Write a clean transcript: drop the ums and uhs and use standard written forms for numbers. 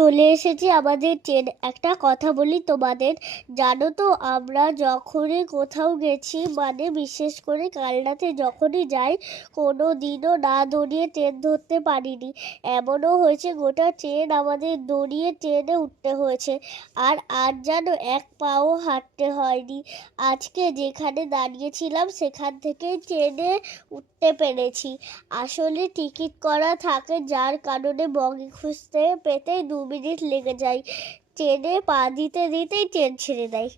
চলে এসেছি আমাদের ট্রেন। একটা কথা বলি তোমাদের, জানো তো আমরা যখনই কোথাও গেছি, মানে বিশেষ করে কালনাতে যখনই যাই, কোনো দিনও না দৌড়িয়ে ট্রেন ধরতে পারিনি। এমনও হয়েছে গোটা ট্রেন আমাদের দৌড়িয়ে ট্রেনে উঠতে হয়েছে। আর আজ যেন এক পাও হাঁটতে হয়নি। আজকে যেখানে দাঁড়িয়েছিলাম সেখান থেকে ট্রেনে উঠতে পেরেছি। আসলে টিকিট করা থাকে, যার কারণে বগি খুঁজতে পেতেই 2 মিনিট লেগে যায়। ট্রেনে পা দিতে দিতেই ট্রেন ছেড়ে দেয়।